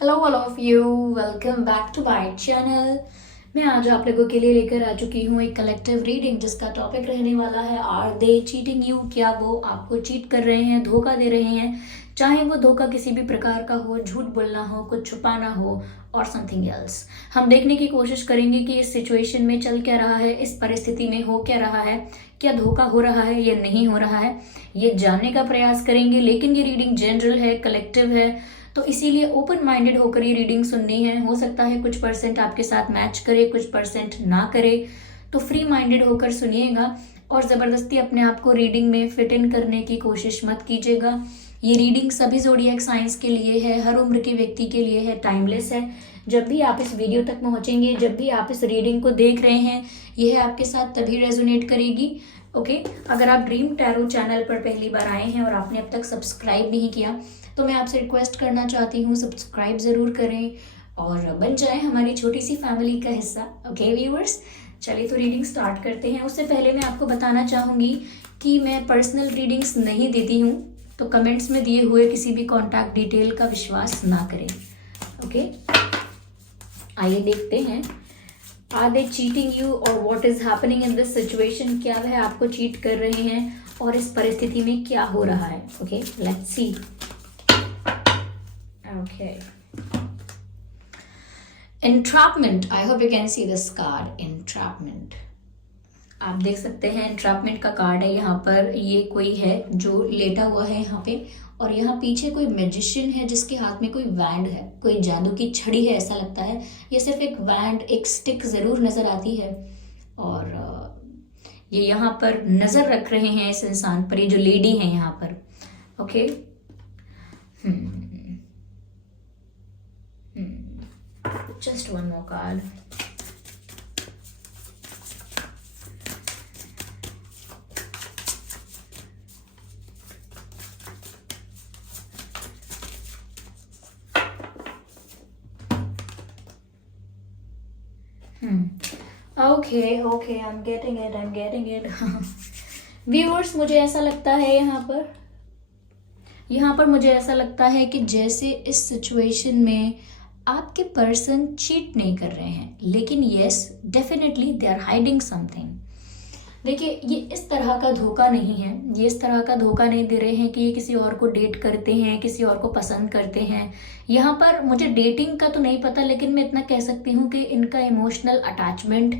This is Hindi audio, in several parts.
Hello all of you, welcome back to my channel. मैं आज आप लोगों के लिए लेकर आ चुकी हूँ एक कलेक्टिव रीडिंग जिसका टॉपिक रहने वाला है आर दे चीटिंग यू। क्या वो आपको चीट कर रहे हैं, धोखा दे रहे हैं? चाहे वो धोखा किसी भी प्रकार का हो, झूठ बोलना हो, कुछ छुपाना हो और समथिंग एल्स। हम देखने की कोशिश करेंगे कि इस सिचुएशन में चल क्या रहा है, इस परिस्थिति में हो क्या रहा है, क्या धोखा हो रहा है या नहीं हो रहा है, ये जानने का प्रयास करेंगे। लेकिन ये रीडिंग जनरल है, कलेक्टिव है, तो इसीलिए ओपन माइंडेड होकर ये रीडिंग सुननी है। हो सकता है कुछ परसेंट आपके साथ मैच करे, कुछ परसेंट ना करे, तो फ्री माइंडेड होकर सुनिएगा और ज़बरदस्ती अपने आप को रीडिंग में फिट इन करने की कोशिश मत कीजिएगा। ये रीडिंग सभी ज़ोडिएक साइंस के लिए है, हर उम्र के व्यक्ति के लिए है, टाइमलेस है। जब भी आप इस वीडियो तक पहुंचेंगे, जब भी आप इस रीडिंग को देख रहे हैं, यह आपके साथ तभी रेजोनेट करेगी। ओके, अगर आप ड्रीम टैरो चैनल पर पहली बार आए हैं और आपने अब तक सब्सक्राइब नहीं किया तो मैं आपसे रिक्वेस्ट करना चाहती हूँ, सब्सक्राइब ज़रूर करें और बन जाए हमारी छोटी सी फैमिली का हिस्सा। ओके व्यूअर्स, चलिए तो रीडिंग स्टार्ट करते हैं। उससे पहले मैं आपको बताना चाहूँगी कि मैं पर्सनल रीडिंग्स नहीं देती हूँ, तो कमेंट्स में दिए हुए किसी भी कॉन्टैक्ट डिटेल का विश्वास ना करें। ओके, आइए देखते हैं, आर दे चीटिंग यू और what is happening in this situation. क्या वह आपको चीट कर रहे हैं और इस परिस्थिति में क्या हो रहा है। Okay, let's see. Okay. Entrapment. I hope you can see this card. Entrapment. आप देख सकते हैं entrapment का कार्ड है। यहाँ पर ये कोई है जो लेटा हुआ है यहाँ पे, और यहाँ पीछे कोई मैजिशियन है जिसके हाथ में कोई वैंड है, कोई जादू की छड़ी है ऐसा लगता है। ये सिर्फ एक वैंड, एक स्टिक जरूर नजर आती है, और ये यहाँ पर नजर रख रहे हैं इस इंसान पर, ये जो लेडी है यहाँ पर। Okay, just one more card. Okay, I'm getting it. Viewers, मुझे ऐसा लगता है यहाँ पर मुझे ऐसा लगता है कि जैसे इस सिचुएशन में आपके पर्सन चीट नहीं कर रहे हैं, लेकिन yes definitely they are hiding something. देखिए, ये इस तरह का धोखा नहीं है, ये इस तरह का धोखा नहीं दे रहे हैं कि ये किसी और को डेट करते हैं, किसी और को पसंद करते हैं। यहाँ पर मुझे डेटिंग का तो नहीं पता, लेकिन मैं इतना कह सकती हूँ कि इनका इमोशनल अटैचमेंट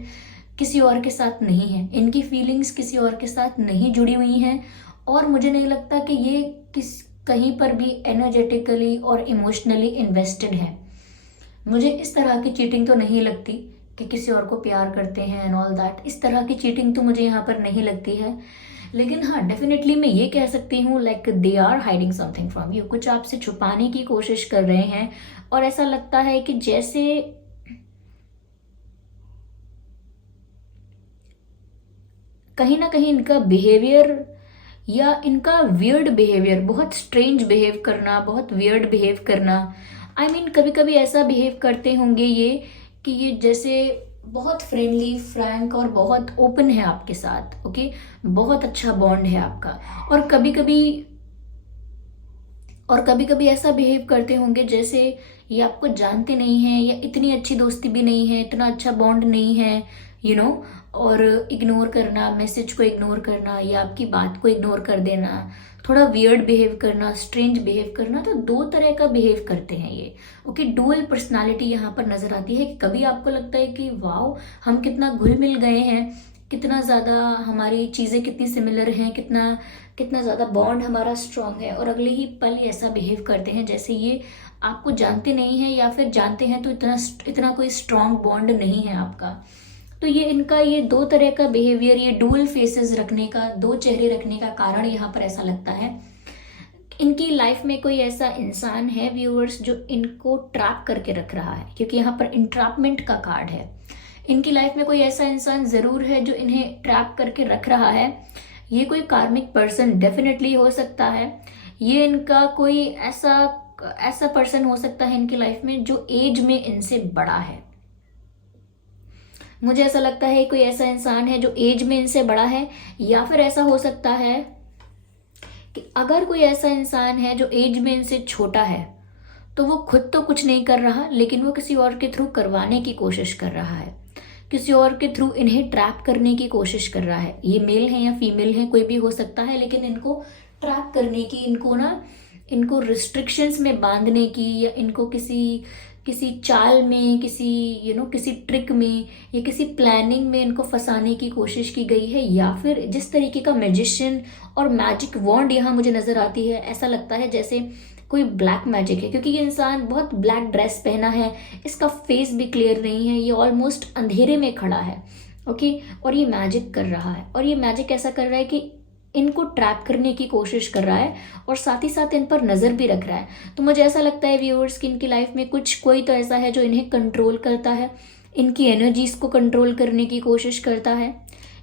किसी और के साथ नहीं है, इनकी फीलिंग्स किसी और के साथ नहीं जुड़ी हुई हैं, और मुझे नहीं लगता कि ये कहीं पर भी एनर्जेटिकली और इमोशनली इन्वेस्टेड है। मुझे इस तरह की चीटिंग तो नहीं लगती कि किसी और को प्यार करते हैं एंड ऑल दैट। इस तरह की चीटिंग तो मुझे यहाँ पर नहीं लगती है। लेकिन हाँ, डेफिनेटली मैं ये कह सकती हूँ like they are hiding something from you. कुछ आपसे छुपाने की कोशिश कर रहे हैं, और ऐसा लगता है कि जैसे कहीं ना कहीं इनका बिहेवियर या इनका वियर्ड बिहेवियर, बहुत स्ट्रेंज बिहेव करना, बहुत वियर्ड बिहेव करना, आई मीन कभी कभी ऐसा बिहेव करते होंगे ये कि ये जैसे बहुत फ्रेंडली, फ्रैंक और बहुत ओपन है आपके साथ। ओके, बहुत अच्छा बॉन्ड है आपका, और कभी कभी ऐसा बिहेव करते होंगे जैसे ये आपको जानते नहीं हैं, या इतनी अच्छी दोस्ती भी नहीं है, इतना अच्छा बॉन्ड नहीं है, यू नो। और इग्नोर करना, मैसेज को इग्नोर करना या आपकी बात को इग्नोर कर देना, थोड़ा वियर्ड बिहेव करना, स्ट्रेंज बिहेव करना, तो दो तरह का बिहेव करते हैं ये। ओके, डुअल पर्सनालिटी यहाँ पर नजर आती है कि कभी आपको लगता है कि वाओ, हम कितना घुल मिल गए हैं, कितना ज़्यादा हमारी चीज़ें कितनी सिमिलर हैं, कितना कितना ज़्यादा बॉन्ड हमारा स्ट्रांग है, और अगले ही पल ये ऐसा बिहेव करते हैं जैसे ये आपको जानते नहीं हैं, या फिर जानते हैं तो इतना कोई स्ट्रांग बॉन्ड नहीं है आपका। तो ये इनका ये दो तरह का बिहेवियर, ये डुअल फेसेस रखने का, दो चेहरे रखने का कारण यहाँ पर ऐसा लगता है इनकी लाइफ में कोई ऐसा इंसान है व्यूअर्स जो इनको ट्रैप करके रख रहा है, क्योंकि यहाँ पर इंट्रैपमेंट का कार्ड है। इनकी लाइफ में कोई ऐसा इंसान जरूर है जो इन्हें ट्रैप करके रख रहा है। ये कोई कार्मिक पर्सन डेफिनेटली हो सकता है। ये इनका कोई ऐसा पर्सन हो सकता है इनकी लाइफ में जो एज में इनसे बड़ा है। मुझे ऐसा लगता है कोई ऐसा इंसान है जो एज में इनसे बड़ा है, या फिर ऐसा हो सकता है कि अगर कोई ऐसा इंसान है जो एज में इनसे छोटा है तो वो खुद तो कुछ नहीं कर रहा, लेकिन वो किसी और के थ्रू करवाने की कोशिश कर रहा है, किसी और के थ्रू इन्हें ट्रैप करने की कोशिश कर रहा है। ये मेल है या फीमेल है, कोई भी हो सकता है, लेकिन इनको ट्रैप करने की, इनको रिस्ट्रिक्शंस में बांधने की, या इनको किसी किसी चाल में, किसी ट्रिक में या किसी प्लानिंग में इनको फंसाने की कोशिश की गई है। या फिर जिस तरीके का मैजिशियन और मैजिक वॉन्ड यहाँ मुझे नजर आती है, ऐसा लगता है जैसे कोई ब्लैक मैजिक है, क्योंकि ये इंसान बहुत ब्लैक ड्रेस पहना है, इसका फेस भी क्लियर नहीं है, ये ऑलमोस्ट अंधेरे में खड़ा है। ओके, और ये मैजिक कर रहा है, और ये मैजिक ऐसा कर रहा है कि इनको ट्रैप करने की कोशिश कर रहा है, और साथ ही साथ इन पर नज़र भी रख रहा है। तो मुझे ऐसा लगता है व्यूअर्स कि इनकी लाइफ में कोई तो ऐसा है जो इन्हें कंट्रोल करता है, इनकी एनर्जीज को कंट्रोल करने की कोशिश करता है,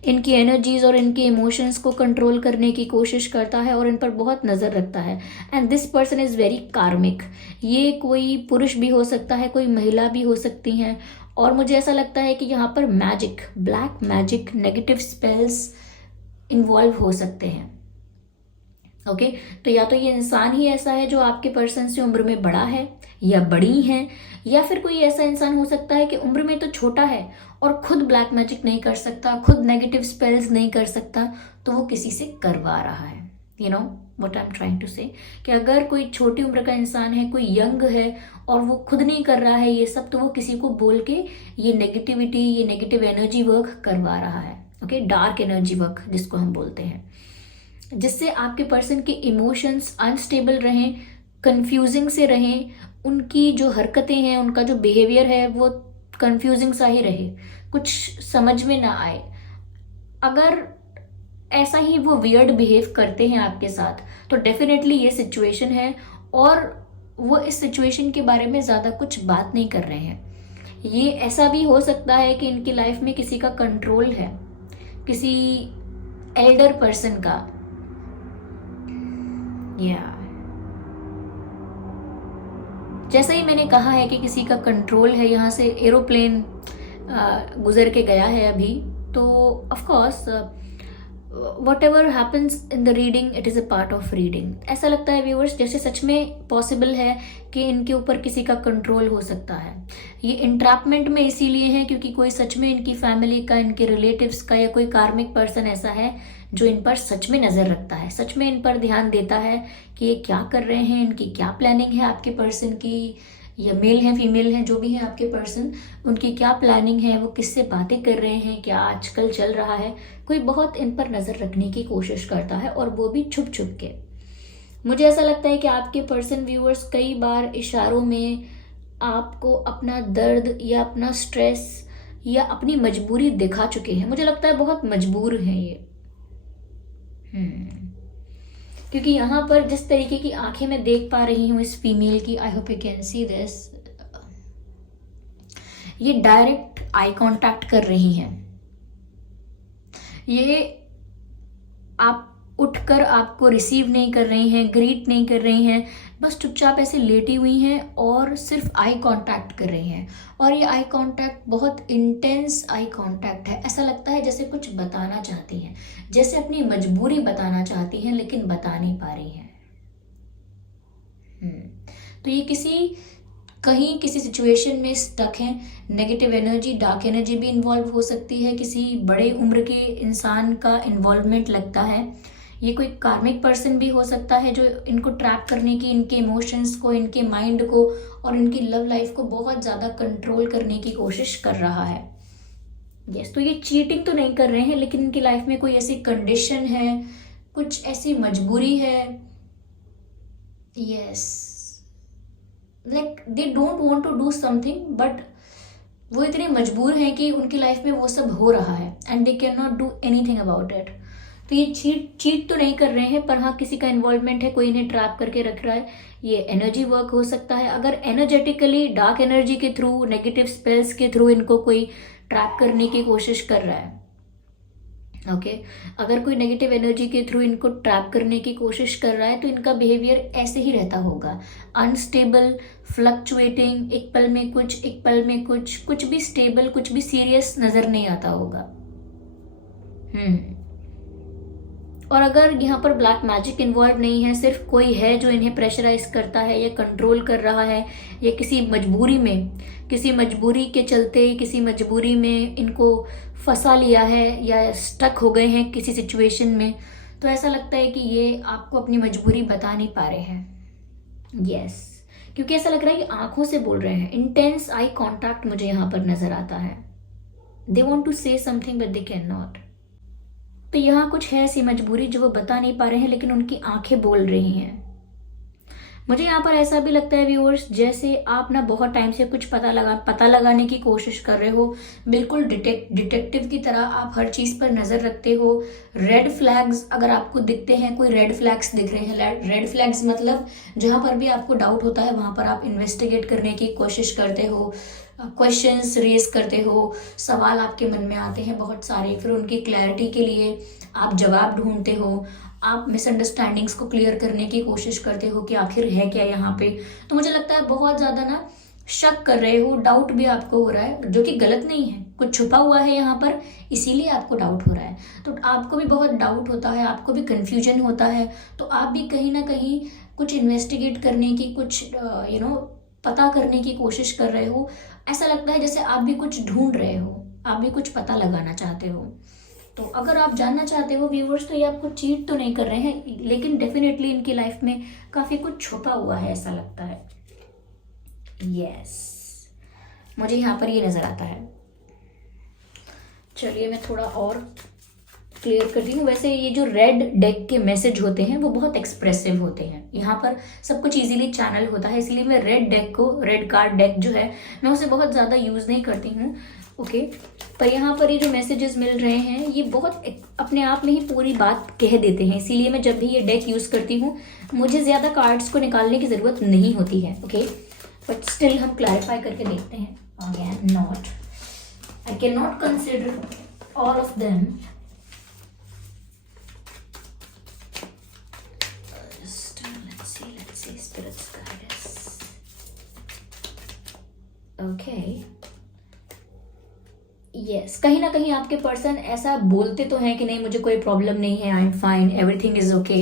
इनकी एनर्जीज और इनके इमोशंस को कंट्रोल करने की कोशिश करता है, और इन पर बहुत नज़र रखता है। And this person is very कार्मिक। ये कोई पुरुष भी हो सकता है, कोई महिला भी हो सकती हैं, और मुझे ऐसा लगता है कि यहाँ पर magic, black magic, negative spells involve हो सकते हैं। ओके, तो या तो ये इंसान ही ऐसा है जो आपके पर्सन से उम्र में बड़ा है या बड़ी है, या फिर कोई ऐसा इंसान हो सकता है कि उम्र में तो छोटा है और खुद ब्लैक मैजिक नहीं कर सकता, खुद नेगेटिव स्पेल्स नहीं कर सकता, तो वो किसी से करवा रहा है। You know what I am trying to say, कि अगर कोई छोटी उम्र का इंसान है, कोई यंग है, और वो खुद नहीं कर रहा है ये सब, तो वो किसी को बोल के ये नेगेटिविटी, ये नेगेटिव एनर्जी वर्क करवा रहा है। ओके, डार्क एनर्जी वर्क जिसको हम बोलते हैं, जिससे आपके पर्सन के इमोशंस अनस्टेबल रहें, कंफ्यूजिंग से रहें, उनकी जो हरकतें हैं, उनका जो बिहेवियर है वो कंफ्यूजिंग सा ही रहे, कुछ समझ में ना आए। अगर ऐसा ही वो वियर्ड बिहेव करते हैं आपके साथ, तो डेफिनेटली ये सिचुएशन है, और वो इस सिचुएशन के बारे में ज़्यादा कुछ बात नहीं कर रहे हैं। ये ऐसा भी हो सकता है कि इनकी लाइफ में किसी का कंट्रोल है, किसी एल्डर पर्सन का, या जैसा ही मैंने कहा है कि किसी का कंट्रोल है। यहाँ से एरोप्लेन गुजर के गया है अभी, तो of course what ever happens in the reading, it is a part of reading. ऐसा लगता है व्यूअर्स जैसे सच में पॉसिबल है कि इनके ऊपर किसी का कंट्रोल हो सकता है। ये इंट्रैपमेंट में इसीलिए है क्योंकि कोई सच में इनकी फैमिली का, इनके रिलेटिव्स का, या कोई कार्मिक पर्सन ऐसा है जो इन पर सच में नज़र रखता है, सच में इन पर ध्यान देता है कि ये क्या कर रहे हैं, इनकी क्या प्लानिंग है आपके पर्सन की, या मेल है फीमेल है जो भी है आपके पर्सन, उनकी क्या प्लानिंग है, वो किससे बातें कर रहे हैं, क्या आजकल चल रहा है। कोई बहुत इन पर नज़र रखने की कोशिश करता है, और वो भी छुप छुप के। मुझे ऐसा लगता है कि आपके पर्सन व्यूअर्स कई बार इशारों में आपको अपना दर्द या अपना स्ट्रेस या अपनी मजबूरी दिखा चुके हैं। मुझे लगता है बहुत मजबूर हैं ये। क्योंकि यहाँ पर जिस तरीके की आंखें मैं देख पा रही हूँ इस फीमेल की, I hope you can see this, ये डायरेक्ट आई कांटेक्ट कर रही हैं। ये आप उठकर आपको रिसीव नहीं कर रही हैं, ग्रीट नहीं कर रही हैं, बस चुपचाप ऐसे लेटी हुई हैं और सिर्फ आई कांटेक्ट कर रही हैं। और ये आई कांटेक्ट बहुत इंटेंस आई कांटेक्ट है। ऐसा लगता है जैसे कुछ बताना चाहती हैं, जैसे अपनी मजबूरी बताना चाहती हैं, लेकिन बता नहीं पा रही हैं। तो ये किसी सिचुएशन में स्टक हैं। नेगेटिव एनर्जी, डार्क एनर्जी भी इन्वॉल्व हो सकती है, किसी बड़े उम्र के इंसान का इन्वॉल्वमेंट लगता है। ये कोई कार्मिक पर्सन भी हो सकता है जो इनको ट्रैप करने की, इनके इमोशंस को, इनके माइंड को और इनकी लव लाइफ को बहुत ज़्यादा कंट्रोल करने की कोशिश कर रहा है। यस, तो ये चीटिंग तो नहीं कर रहे हैं, लेकिन इनकी लाइफ में कोई ऐसी कंडीशन है, कुछ ऐसी मजबूरी है। Yes, like they don't want to do something, but वो इतने मजबूर हैं कि उनकी लाइफ में वो सब हो रहा है and they can not do anything about it. तो ये चीट तो नहीं कर रहे हैं, पर हाँ किसी का इन्वॉल्वमेंट है, कोई इन्हें ट्रैप करके रख रहा है। ये एनर्जी वर्क हो सकता है, अगर एनर्जेटिकली डार्क एनर्जी के थ्रू, नेगेटिव स्पेल्स के थ्रू इनको कोई ट्रैप करने की कोशिश कर रहा है। ओके, अगर कोई नेगेटिव एनर्जी के थ्रू इनको ट्रैप करने की कोशिश कर रहा है, तो इनका बिहेवियर ऐसे ही रहता होगा, अनस्टेबल, फ्लक्चुएटिंग, एक पल में कुछ, एक पल में कुछ भी स्टेबल, कुछ भी सीरियस नजर नहीं आता होगा। और अगर यहाँ पर ब्लैक मैजिक इन्वॉल्व नहीं है, सिर्फ कोई है जो इन्हें प्रेशराइज करता है या कंट्रोल कर रहा है, या किसी मजबूरी के चलते, किसी मजबूरी में इनको फंसा लिया है या स्टक हो गए हैं किसी सिचुएशन में, तो ऐसा लगता है कि ये आपको अपनी मजबूरी बता नहीं पा रहे हैं। यस, क्योंकि ऐसा लग रहा है कि आंखों से बोल रहे हैं। इंटेंस आई कांटेक्ट मुझे यहाँ पर नजर आता है। They want to say something but they can not. तो यहाँ कुछ है ऐसी मजबूरी जो वो बता नहीं पा रहे हैं, लेकिन उनकी आंखें बोल रही हैं। मुझे यहाँ पर ऐसा भी लगता है व्यूअर्स, जैसे आप ना बहुत टाइम से कुछ पता लगाने की कोशिश कर रहे हो, बिल्कुल डिटेक्टिव की तरह आप हर चीज पर नजर रखते हो। रेड फ्लैग्स अगर आपको दिखते हैं, कोई रेड फ्लैग्स दिख रहे हैं, रेड फ्लैग्स मतलब जहां पर भी आपको डाउट होता है वहां पर आप इन्वेस्टिगेट करने की कोशिश करते हो, क्वेश्चंस रेज करते हो, सवाल आपके मन में आते हैं बहुत सारे, फिर उनकी क्लैरिटी के लिए आप जवाब ढूंढते हो, आप मिसअंडरस्टैंडिंग्स को क्लियर करने की कोशिश करते हो कि आखिर है क्या यहाँ पे। तो मुझे लगता है बहुत ज्यादा ना शक कर रहे हो, डाउट भी आपको हो रहा है, जो कि गलत नहीं है, कुछ छुपा हुआ है यहाँ पर, इसीलिए आपको डाउट हो रहा है। तो आपको भी बहुत डाउट होता है, आपको भी कंफ्यूजन होता है, तो आप भी कहीं ना कहीं कुछ इन्वेस्टिगेट करने की, कुछ पता करने की कोशिश कर रहे हो। ऐसा लगता है जैसे आप भी कुछ ढूंढ रहे हो, आप भी कुछ पता लगाना चाहते हो। तो अगर आप जानना चाहते हो व्यूवर्स, तो ये आपको चीट तो नहीं कर रहे हैं, लेकिन डेफिनेटली इनकी लाइफ में काफी कुछ छुपा हुआ है, ऐसा लगता है। यस, मुझे यहाँ पर ये नजर आता है। चलिए मैं थोड़ा और क्लियर करती हूँ। वैसे ये जो रेड डेक के मैसेज होते हैं वो बहुत एक्सप्रेसिव होते हैं, यहाँ पर सब कुछ इजीली चैनल होता है, इसलिए मैं रेड डेक को, रेड कार्ड डेक जो है, मैं उसे बहुत ज़्यादा यूज़ नहीं करती हूँ। ओके, पर यहाँ पर ये जो मैसेजेस मिल रहे हैं ये बहुत अपने आप में ही पूरी बात कह देते हैं, इसीलिए मैं जब भी ये डेक यूज़ करती हूँ मुझे ज़्यादा कार्ड्स को निकालने की ज़रूरत नहीं होती है। ओके, बट स्टिल हम क्लैरिफाई करके देखते हैं। Again not, I can not consider all of them. Spirit's guidance. Okay. Yes, कहीं ना कहीं आपके पर्सन ऐसा बोलते तो हैं कि नहीं मुझे कोई प्रॉब्लम नहीं है, I am fine, everything is okay.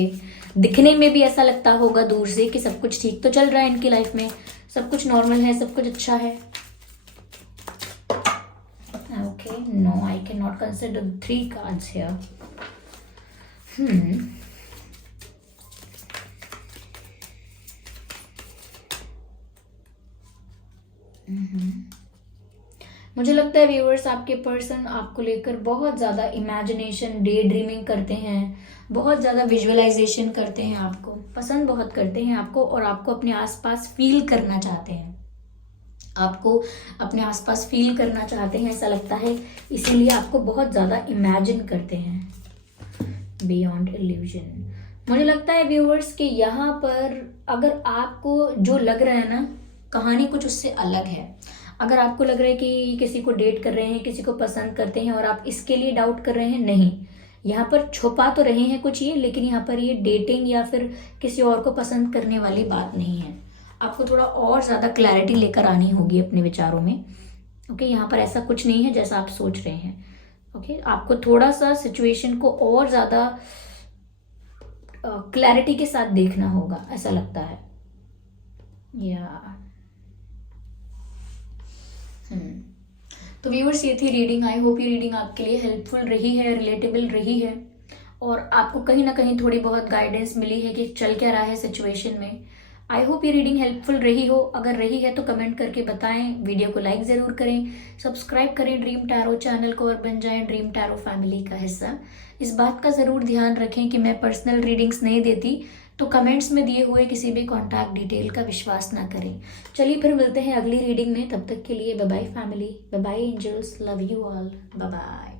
दिखने में भी ऐसा लगता होगा दूर से कि सब कुछ ठीक तो चल रहा है इनकी लाइफ में, सब कुछ नॉर्मल है, सब कुछ अच्छा है। Okay, no, I can not consider 3 cards here. मुझे लगता है व्यूअर्स आपके पर्सन आपको लेकर बहुत ज़्यादा इमेजिनेशन, डे ड्रीमिंग करते हैं, बहुत ज़्यादा विजुअलाइजेशन करते हैं, आपको पसंद बहुत करते हैं आपको, और आपको अपने आसपास फील करना चाहते हैं, आपको अपने आसपास फील करना चाहते हैं ऐसा लगता है, इसीलिए आपको बहुत ज़्यादा इमेजिन करते हैं। बियॉन्ड इल्यूजन, मुझे लगता है व्यूअर्स कि यहाँ पर अगर आपको जो लग रहा है ना, कहानी कुछ उससे अलग है। अगर आपको लग रहा है कि किसी को डेट कर रहे हैं, किसी को पसंद करते हैं और आप इसके लिए डाउट कर रहे हैं, नहीं, यहाँ पर छुपा तो रहे हैं कुछ ये, लेकिन यहाँ पर ये डेटिंग या फिर किसी और को पसंद करने वाली बात नहीं है। आपको थोड़ा और ज़्यादा क्लैरिटी लेकर आनी होगी अपने विचारों में। ओके, यहाँ पर ऐसा कुछ नहीं है जैसा आप सोच रहे हैं। ओके, आपको थोड़ा सा सिचुएशन को और ज़्यादा क्लैरिटी के साथ देखना होगा, ऐसा लगता है। या तो व्यूअर्स ये थी रीडिंग। आई होप ये रीडिंग आपके लिए हेल्पफुल रही है, रिलेटेबल रही है, और आपको कहीं ना कहीं थोड़ी बहुत गाइडेंस मिली है कि चल क्या रहा है सिचुएशन में। आई होप ये रीडिंग हेल्पफुल रही हो। अगर रही है तो कमेंट करके बताएं, वीडियो को लाइक ज़रूर करें, सब्सक्राइब करें ड्रीम टैरो चैनल को और बन जाएं ड्रीम टैरो फैमिली का हिस्सा। इस बात का ज़रूर ध्यान रखें कि मैं पर्सनल रीडिंग्स नहीं देती, तो कमेंट्स में दिए हुए किसी भी कॉन्टैक्ट डिटेल का विश्वास ना करें। चलिए फिर मिलते हैं अगली रीडिंग में, तब तक के लिए bye bye family, bye bye angels, love you all, bye bye.